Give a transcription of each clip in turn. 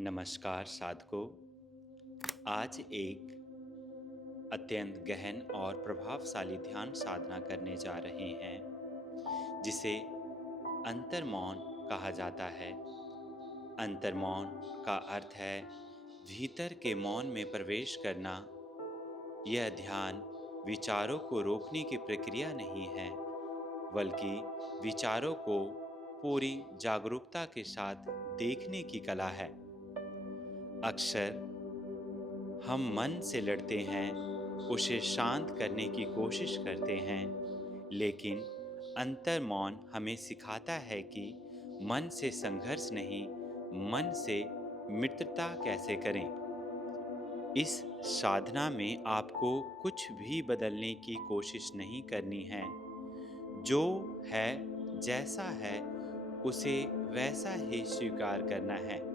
नमस्कार साधकों। आज एक अत्यंत गहन और प्रभावशाली ध्यान साधना करने जा रहे हैं जिसे अंतर्मौन कहा जाता है। अंतर्मौन का अर्थ है भीतर के मौन में प्रवेश करना। यह ध्यान विचारों को रोकने की प्रक्रिया नहीं है, बल्कि विचारों को पूरी जागरूकता के साथ देखने की कला है। अक्सर हम मन से लड़ते हैं, उसे शांत करने की कोशिश करते हैं, लेकिन अंतर्मौन हमें सिखाता है कि मन से संघर्ष नहीं, मन से मित्रता कैसे करें। इस साधना में आपको कुछ भी बदलने की कोशिश नहीं करनी है। जो है, जैसा है, उसे वैसा ही स्वीकार करना है।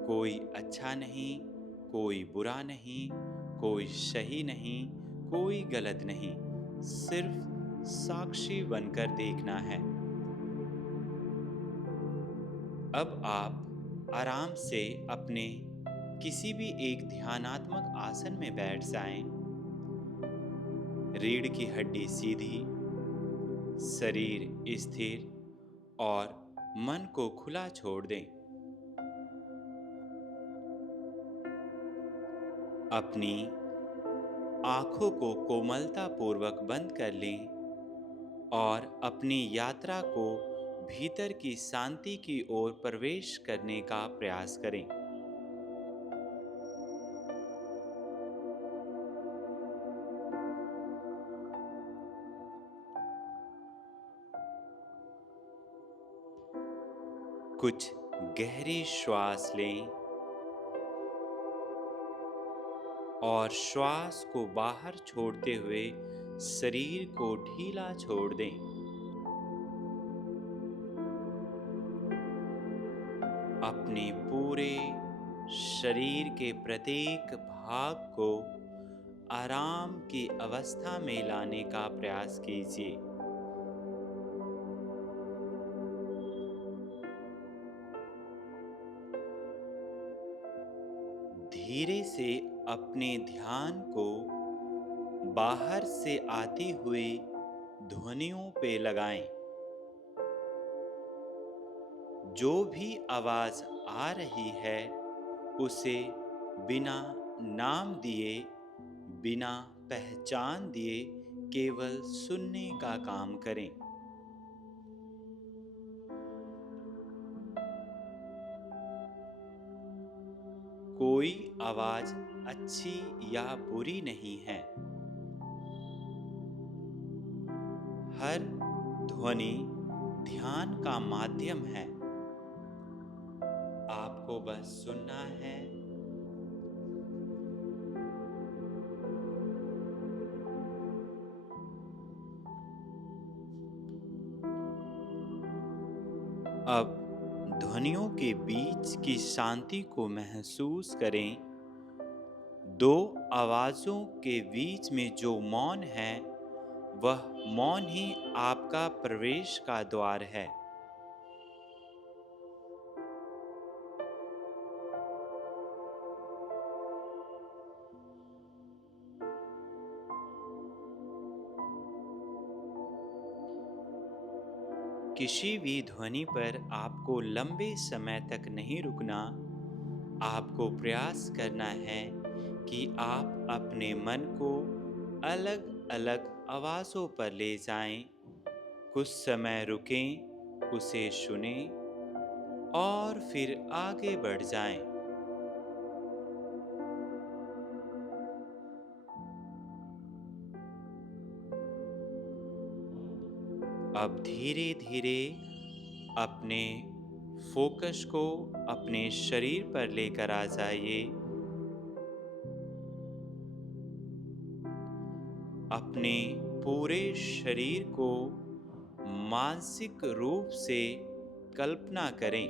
कोई अच्छा नहीं, कोई बुरा नहीं, कोई सही नहीं, कोई गलत नहीं, सिर्फ साक्षी बनकर देखना है। अब आप आराम से अपने किसी भी एक ध्यानात्मक आसन में बैठ जाएं। रीढ़ की हड्डी सीधी, शरीर स्थिर और मन को खुला छोड़ दें। अपनी आंखों को कोमलता पूर्वक बंद कर लें और अपनी यात्रा को भीतर की शांति की ओर प्रवेश करने का प्रयास करें। कुछ गहरी श्वास लें और श्वास को बाहर छोड़ते हुए शरीर को ढीला छोड़ दें। अपने पूरे शरीर के प्रत्येक भाग को आराम की अवस्था में लाने का प्रयास कीजिए। धीरे से अपने ध्यान को बाहर से आती हुई ध्वनियों पे लगाएं। जो भी आवाज आ रही है उसे बिना नाम दिए, बिना पहचान दिए केवल सुनने का काम करें। कोई आवाज अच्छी या बुरी नहीं है। हर ध्वनि ध्यान का माध्यम है। आपको बस सुनना है। अब ध्वनियों के बीच की शांति को महसूस करें। दो आवाजों के बीच में जो मौन है, वह मौन ही आपका प्रवेश का द्वार है। किसी भी ध्वनि पर आपको लंबे समय तक नहीं रुकना। आपको प्रयास करना है कि आप अपने मन को अलग-अलग आवाज़ों पर ले जाएं। कुछ समय रुकें, उसे सुनें और फिर आगे बढ़ जाएं। अब धीरे-धीरे अपने फोकस को अपने शरीर पर लेकर आ जाइए। अपने पूरे शरीर को मानसिक रूप से कल्पना करें।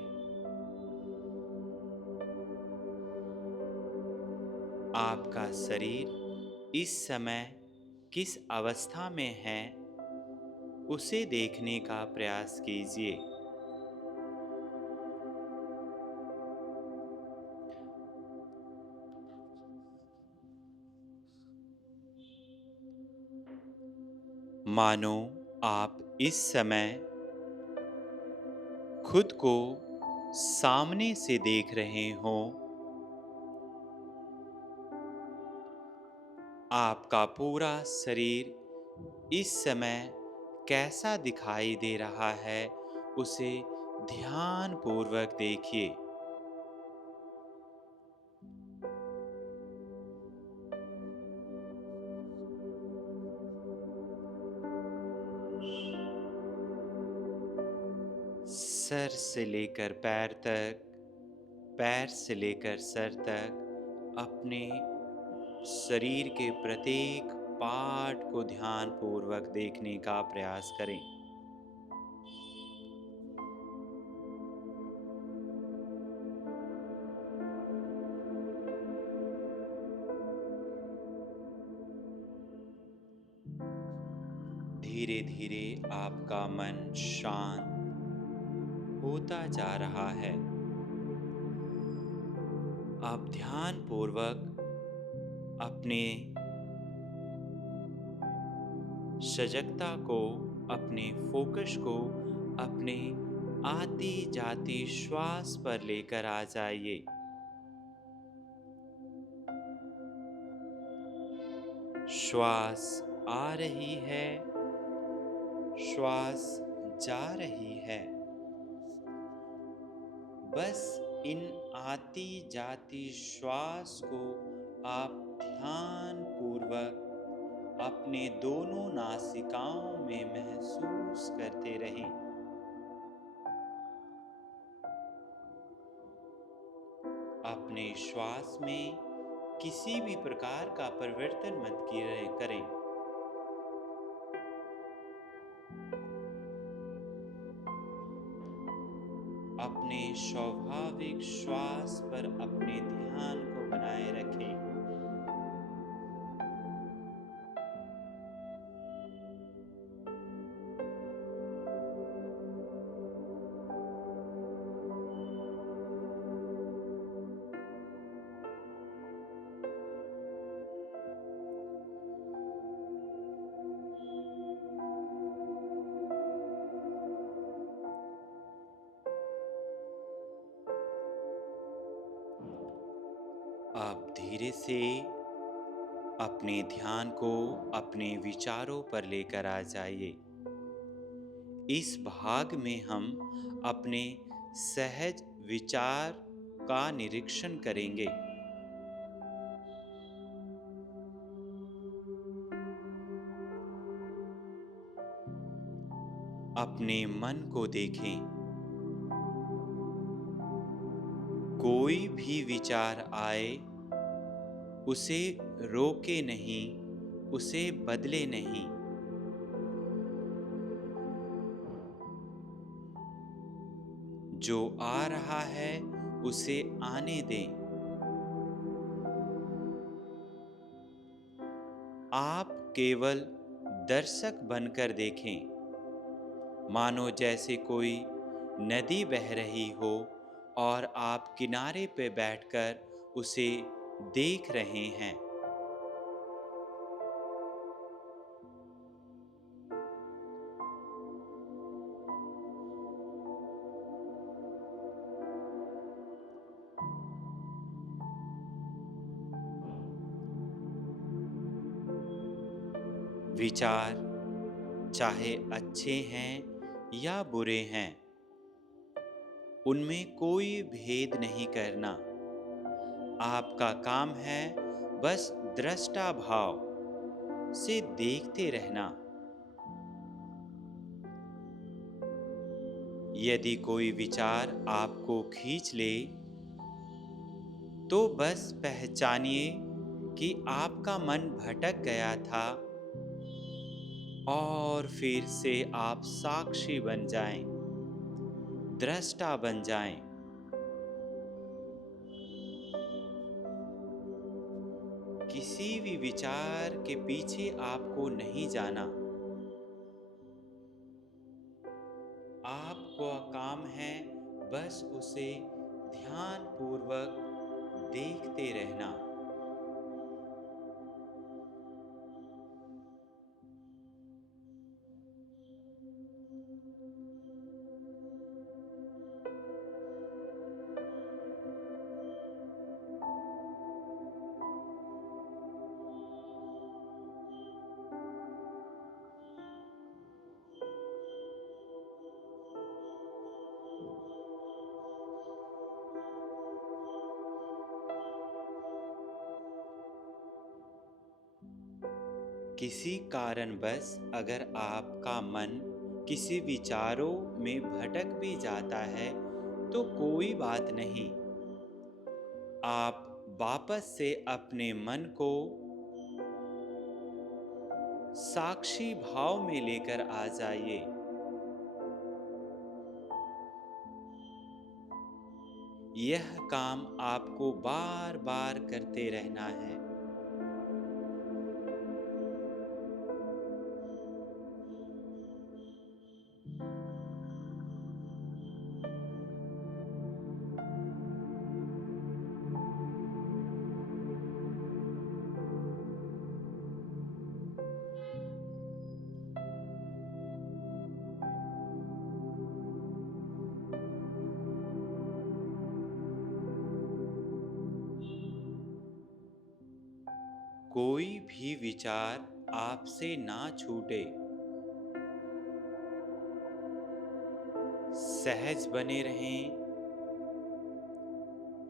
आपका शरीर इस समय किस अवस्था में है, उसे देखने का प्रयास कीजिए। मानो आप इस समय खुद को सामने से देख रहे हों। आपका पूरा शरीर इस समय कैसा दिखाई दे रहा है, उसे ध्यानपूर्वक देखिए। सर से लेकर पैर तक, पैर से लेकर सर तक अपने शरीर के प्रत्येक पार्ट को ध्यानपूर्वक देखने का प्रयास करें। धीरे धीरे आपका मन शांत होता जा रहा है। आप ध्यानपूर्वक अपने सजगता को, अपने फोकस को अपने आती जाती श्वास पर लेकर आ जाइए। श्वास आ रही है, श्वास जा रही है। बस इन आती जाती श्वास को आप ध्यानपूर्वक अपने दोनों नासिकाओं में महसूस करते रहें। अपने श्वास में किसी भी प्रकार का परिवर्तन मत करें। अपने स्वाभाविक श्वास पर अपने ध्यान को बनाए रखें। आप धीरे से अपने ध्यान को अपने विचारों पर लेकर आ जाइए। इस भाग में हम अपने सहज विचार का निरीक्षण करेंगे। अपने मन को देखें। कोई भी विचार आए, उसे रोके नहीं, उसे बदले नहीं। जो आ रहा है उसे आने दें। आप केवल दर्शक बनकर देखें, मानो जैसे कोई नदी बह रही हो और आप किनारे पे बैठकर उसे देख रहे हैं। विचार चाहे अच्छे हैं या बुरे हैं, उनमें कोई भेद नहीं करना। आपका काम है बस दृष्टा भाव से देखते रहना। यदि कोई विचार आपको खींच ले, तो बस पहचानिए कि आपका मन भटक गया था और फिर से आप साक्षी बन जाएं, दृष्टा बन जाएं। किसी भी विचार के पीछे आपको नहीं जाना। आपका काम है बस उसे ध्यानपूर्वक देखते रहना। किसी कारणवश अगर आपका मन किसी विचारों में भटक भी जाता है तो कोई बात नहीं। आप वापस से अपने मन को साक्षी भाव में लेकर आ जाइए। यह काम आपको बार बार करते रहना है। कोई भी विचार आपसे ना छूटे। सहज बने रहें।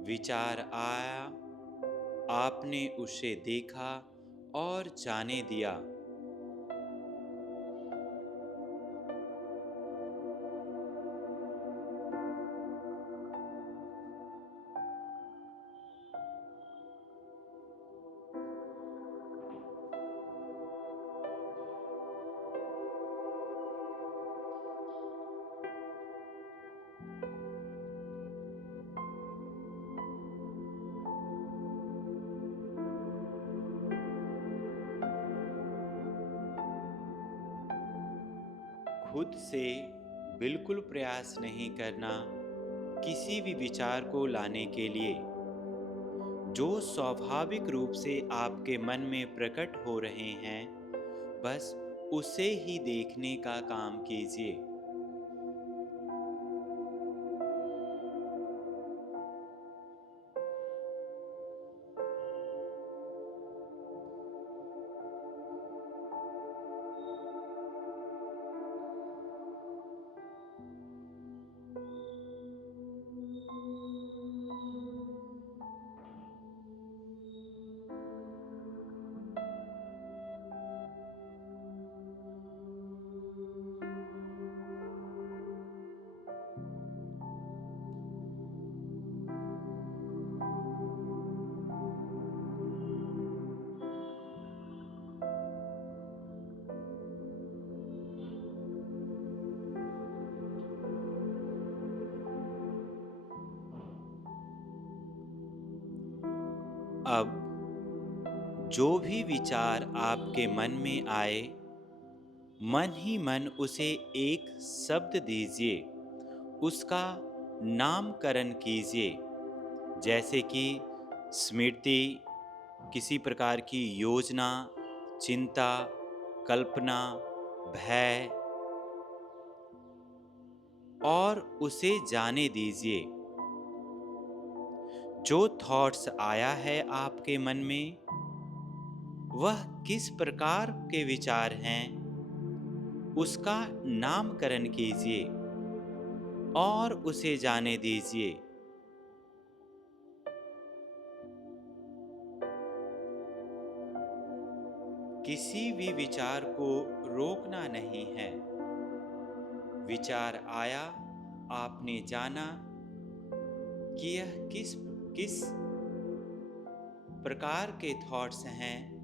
विचार आया, आपने उसे देखा और जाने दिया। खुद से बिल्कुल प्रयास नहीं करना किसी भी विचार को लाने के लिए। जो स्वाभाविक रूप से आपके मन में प्रकट हो रहे हैं, बस उसे ही देखने का काम कीजिए। अब जो भी विचार आपके मन में आए, मन ही मन उसे एक शब्द दीजिए, उसका नामकरण कीजिए। जैसे कि स्मृति, किसी प्रकार की योजना, चिंता, कल्पना, भय, और उसे जाने दीजिए। जो थॉट्स आया है आपके मन में, वह किस प्रकार के विचार हैं, उसका नामकरण कीजिए और उसे जाने दीजिए। किसी भी विचार को रोकना नहीं है। विचार आया, आपने जाना कि यह किस किस प्रकार के थॉट्स हैं,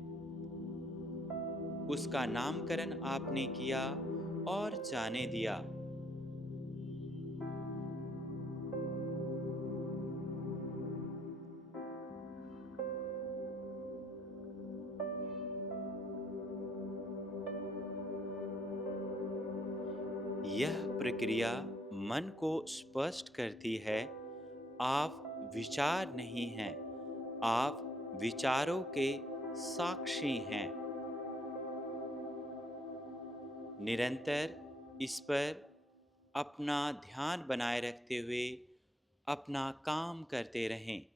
उसका नामकरण आपने किया और जाने दिया। यह प्रक्रिया मन को स्पष्ट करती है, आप विचार नहीं हैं, आप विचारों के साक्षी हैं। निरंतर इस पर अपना ध्यान बनाए रखते हुए अपना काम करते रहें।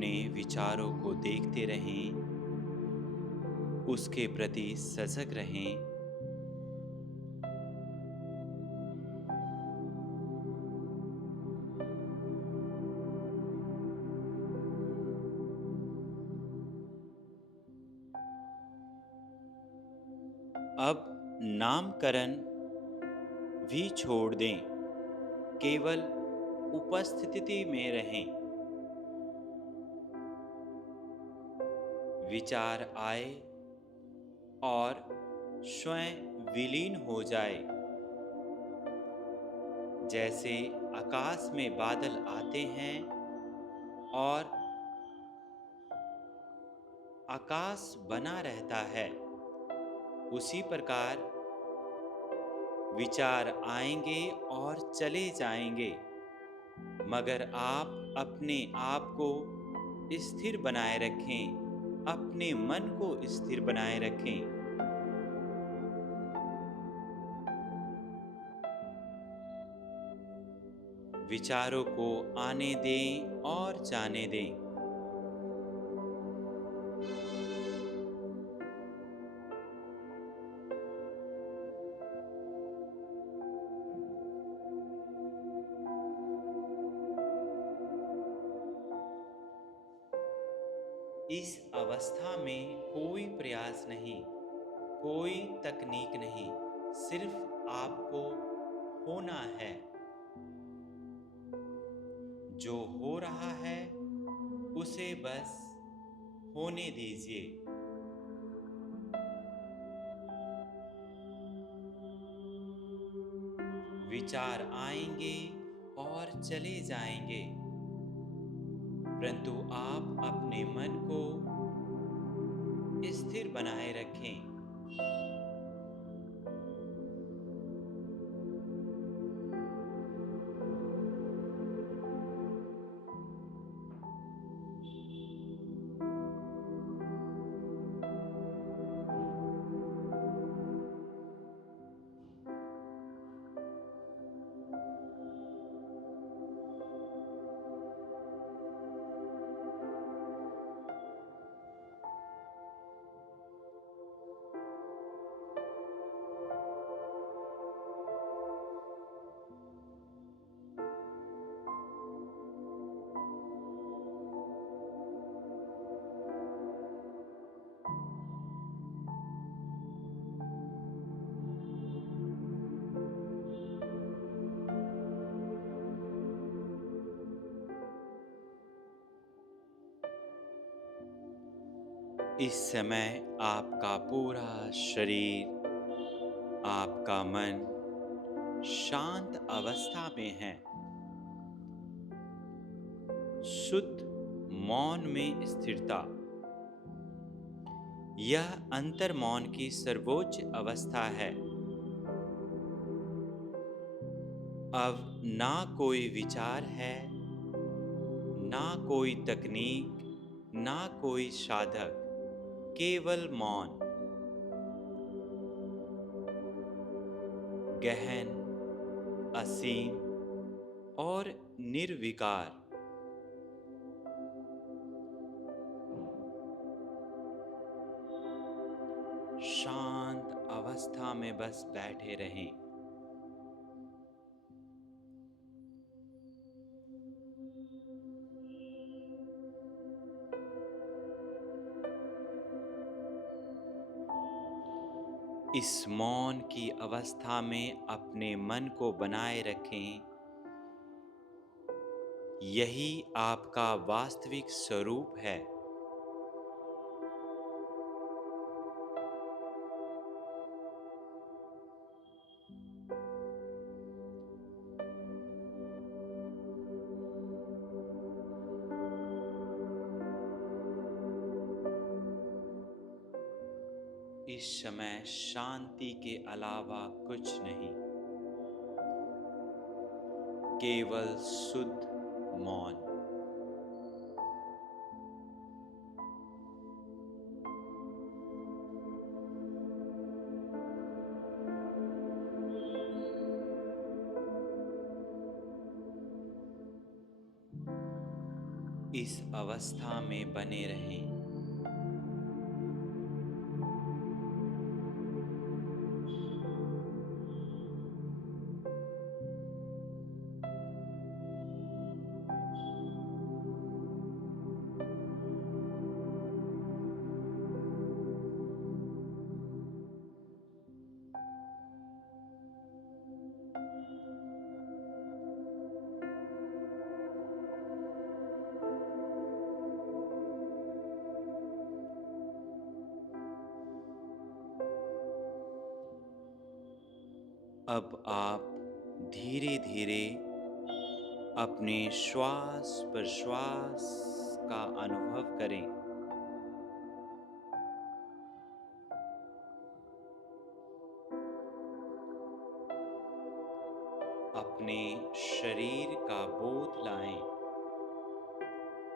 अपने विचारों को देखते रहें, उसके प्रति सजग रहें। अब नामकरण भी छोड़ दें, केवल उपस्थिति में रहें। विचार आए और स्वयं विलीन हो जाए। जैसे आकाश में बादल आते हैं और आकाश बना रहता है, उसी प्रकार विचार आएंगे और चले जाएंगे, मगर आप अपने आप को स्थिर बनाए रखें, अपने मन को स्थिर बनाए रखें। विचारों को आने दें और जाने दें। इस अवस्था में कोई प्रयास नहीं, कोई तकनीक नहीं, सिर्फ आपको होना है। जो हो रहा है उसे बस होने दीजिए। विचार आएंगे और चले जाएंगे, परंतु आप अपने मन को स्थिर बनाए रखें। इस समय आपका पूरा शरीर, आपका मन शांत अवस्था में है, शुद्ध मौन में स्थिरता। यह अंतर मौन की सर्वोच्च अवस्था है। अब ना कोई विचार है, ना कोई तकनीक, ना कोई साधक, केवल मौन, गहन, असीम और निर्विकार। शांत अवस्था में बस बैठे रहें। इस मौन की अवस्था में अपने मन को बनाए रखें। यही आपका वास्तविक स्वरूप है। इस समय शांति के अलावा कुछ नहीं, केवल शुद्ध मौन। इस अवस्था में बने रहें। अब आप धीरे धीरे अपने श्वास प्रश्वास का अनुभव करें। अपने शरीर का बोध लाएं।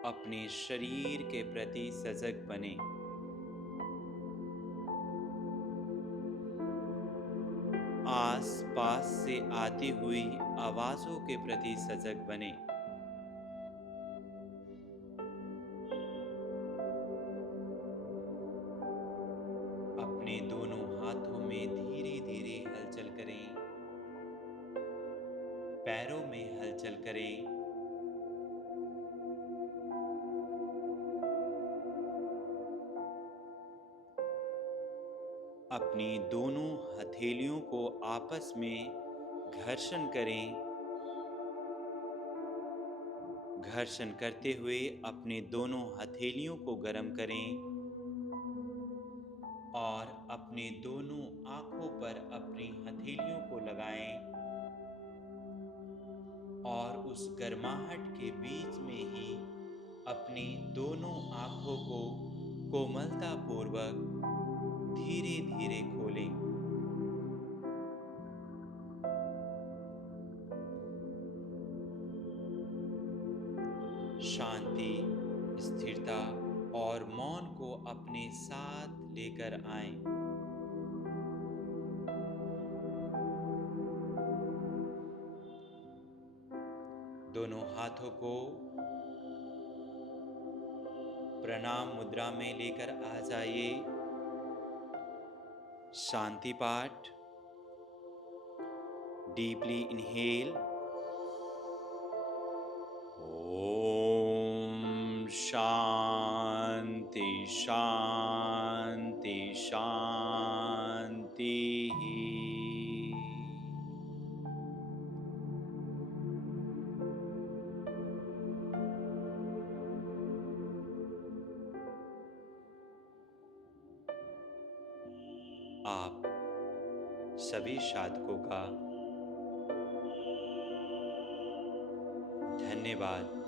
अपने शरीर के प्रति सजग बने। आस पास से आती हुई आवाजों के प्रति सजग बने। अपने दोनों हाथों में धीरे धीरे हलचल करें। पैरों में हलचल करें। अपनी दोनों हथेलियों को आपस में घर्षण करें। घर्षण करते हुए अपने दोनों हथेलियों को गर्म करें और अपने दोनों आंखों पर अपनी हथेलियों को लगाएं और उस गर्माहट के बीच में ही अपनी दोनों आंखों को कोमलता पूर्वक धीरे धीरे खोलें। शांति, स्थिरता और मौन को अपने साथ लेकर आएं। दोनों हाथों को प्रणाम मुद्रा में लेकर आ जाइए। शांति पाठ। Deeply inhale. ओम शांति शांति शांति। आप सभी साधकों का धन्यवाद।